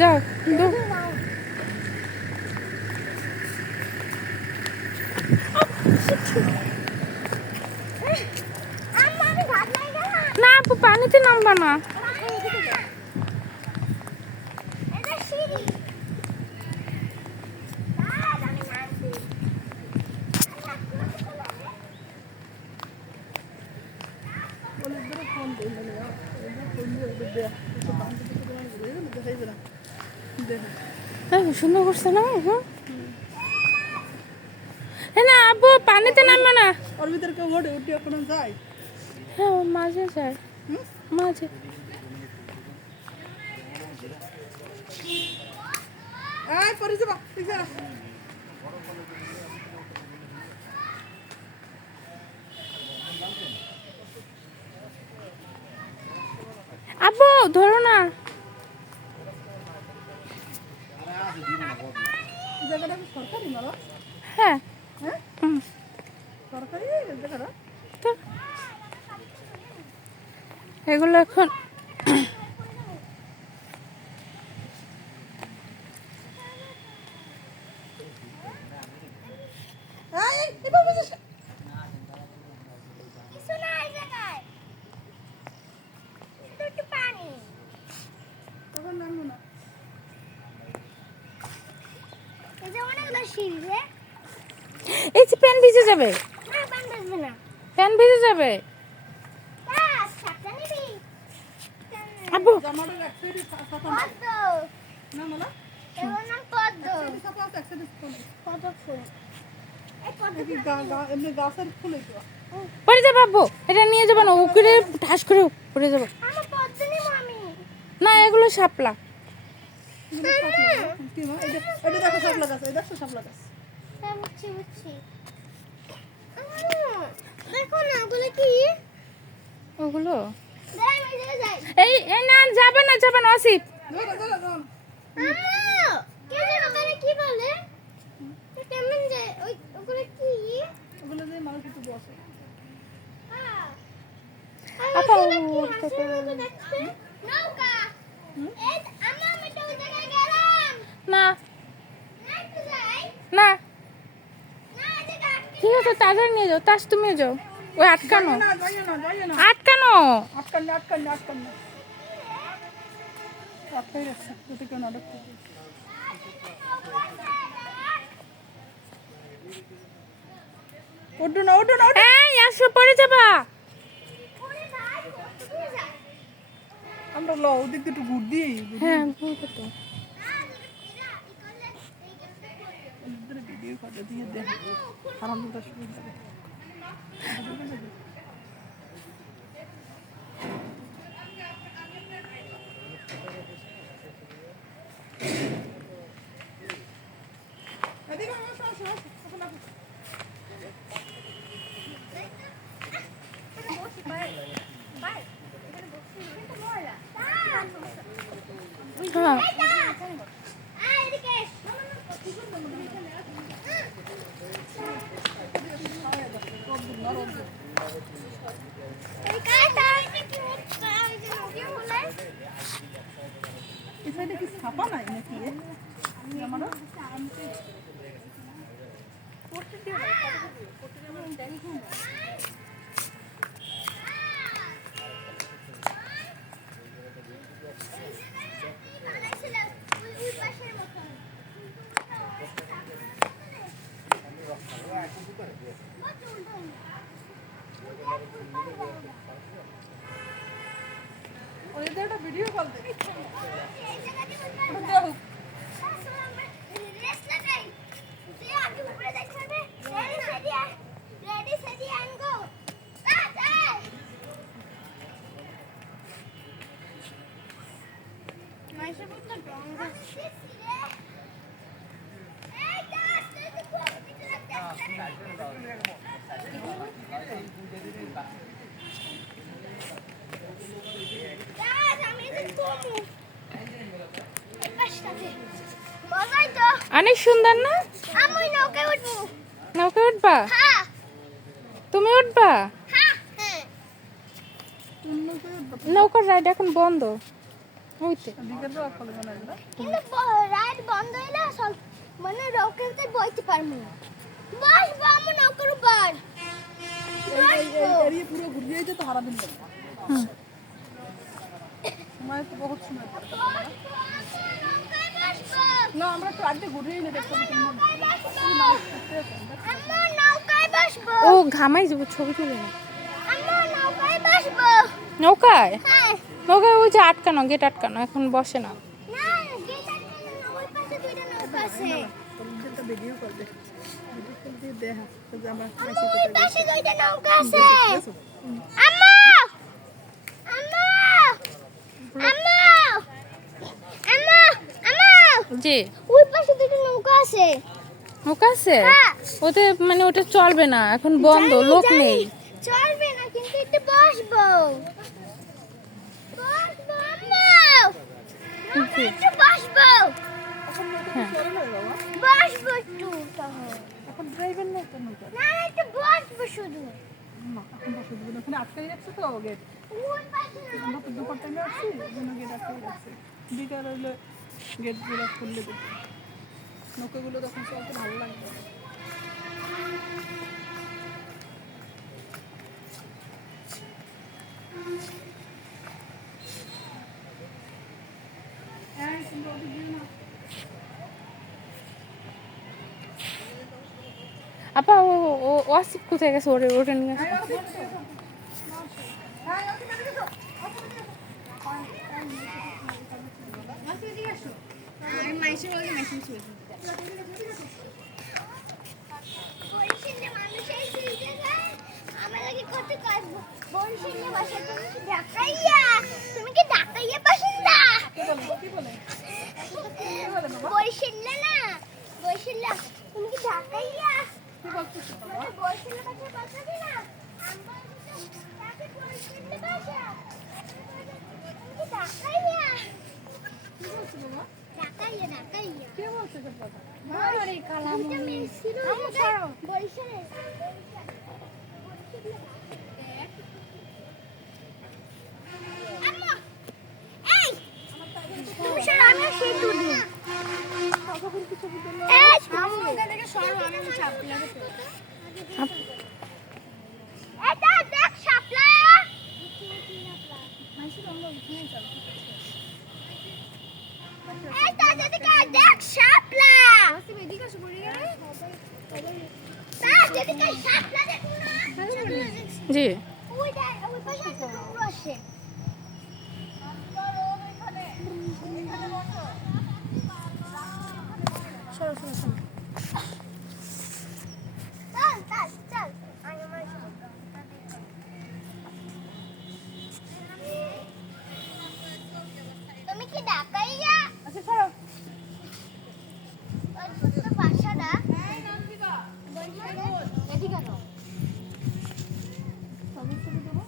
যাও না আপু পানিতে নামবা না। সুন্দর করছে না? হ্যাঁ না আব্বু পানিতে নামবে না। ওর ভিতরে কেউ ওঠে উঠে কোনো যায়? হ্যাঁ ও মাঝে যায়, মাঝে। এই পরে যাবা আব্বু ধরো না। জায়গাটা কি সরকারি মারা? হ্যাঁ হ্যাঁ সরকারি জায়গাটা? তো এগুলো এখন এই যে প্যান ভিজে যাবে, প্যান ভিজে যাবে। আব্বু জামাটার এক সাইডে ছাতা না মালা? এমনি গাছের ফুল এটা। পড়ে যাবে আব্বু, এটা নিয়ে যাবে না, উকরে ঠাস করে পড়ে যাবে। না এগুলো শাপলা। কি মা এটা দেখো শাপলা গাছ, এই দেখো শাপলা গাছ। দেখো না ওগুলো কি? ওগুলো দাঁড়াই ওই জায়গায় যাই। এই এই না যাবে না, যাবে না আসিফ। দাও আম্মু কে যেন ওখানে কি বলে? কেমন যায় ওই ওগুলো কি? ওগুলো দিয়ে মানুষ একটু বসে। আপা নৌকা। এই আমি তো ওই জায়গায় গেলাম। না না একটু যাই। না না এই জায়গা ঠিক আছে, তাড়াতাড়ি নিয়ে যাও, তাস তুমিও যাও। ওই আটকানো, যাইও না আটকানো। আটকান আটকাই রাখছে যদি কেউ না ঢুকতে পারে। ওঠো না এই আসো, পড়ে যাবা। ওরে ভাই কোথায় যায়? আমরা ওদিক দিয়ে একটু ঘুর দিই হ্যাঁ বলবো তো। ভিডিও করে দিয়ে দেখ আরামটা শুরু হবে। এদিকে আসো হ্যাঁ এই সাইডে কি ছাপা নাই নাকি আমারও ওদের একটা ভিডিও কল দে অনেক সুন্দর না? আমি নৌকায় উঠবো। নৌকায় উঠবা? হ্যাঁ তুমি উঠবা? হ্যাঁ নৌকার রাইড এখন বন্ধ। ওইতে বিকেলও আর ফলে মনে হয় না। কিন্তু রাইড বন্ধ হইলে মানে নৌকাতে বইতে পারবো না। বসবো আমার নৌকার উপর। এই এরিয়া পুরো ঘুরিয়ে যেতে হারা দিন লাগবে। হুম। সময় তো বহুত সময় পড়ে। নৌকায় বসবো। না আমরা একটু আগে ঘুরিয়ে নিয়ে দেখতে হবে কেমন। আম্মা নৌকায় বসবো। ও ঘামাই যাবো, ছবি তুলে না। আম্মা নৌকায় বসবো। নৌকায় হ্যাঁ। নৌকায় ওই যে আটকানো, গেট আটকানো, এখন বসে না। না গেট আটকানো না, ওই পাশে দুইটা নৌকা আছে। একটা ভিডিও করবে। ভিডিও করে দিয়ে দেখা যে আমরা আম্মা ওই পাশে দুইটা নৌকা আছে। দেখছো? আম্মা আম্মা আম্মা আম্মা আম্মা জি ওই পাশে দুইটা নৌকা আছে। নৌকা আছে হ্যাঁ। ওতে মানে ওটা চলবে না, এখন বন্ধ, জানি, লোক জানি। নেই। চলবে না কিন্তু একটু বসবো। বসবো আম্মা। জি। একটু বসবো। হ্যাঁ চলে না বাবা। বসবো একটু তাহলে। এখন ড্রাইভার নেই তো নৌকা। না একটু বসবো শুধু। না এখন বসে দেবো না। ওখানে আটকাই রাখছে তো গেট। ওই পাশে না। আমরা তো দুপুর টাইমে আসছি ওই জন্য গেট আটকাই রাখছে। বিকাল হইলে গেটগুলো খুললে দেবে। নৌকাগুলো তখন চলতে ভালো লাগবে। আপা ও ও ওয়াসিফ কোথায় গেছে, ওরে ওটা নিয়ে আসো। বরিশালে মানুষ এই সিজনে যায় আমার লাগি কত কাজ। বরিশালে বাসা তুমি কি ঢাকাইয়া? তুমি কি ঢাকাইয়া বাসিন্দা? কি বলে? বরিশালে না, বরিশালে তুমি কি ঢাকাইয়া? কি বলছিস বাবা? বরিশালে বাসা বাসাবি না? আমরা তো তাকে বরিশালে বাসা। তুমি কি ঢাকাইয়া? কি বলছিস বাবা? ঢাকাইয়া ঢাকাইয়া। কে বলছে এসব কথা? এটা মেয়ে ছিল বরিশালে। আম্মা, এই, তুমি সরো, আমি আর সেই তুলি। এই, এটা দেখ শাপলা। এই দাদা দিকে দেখ শাপলা। দাদা দিকে শাপলা দেখুন না। জি ওই দেখ, ওই পাশে একটা গরু আসে। সরো সরো সরো।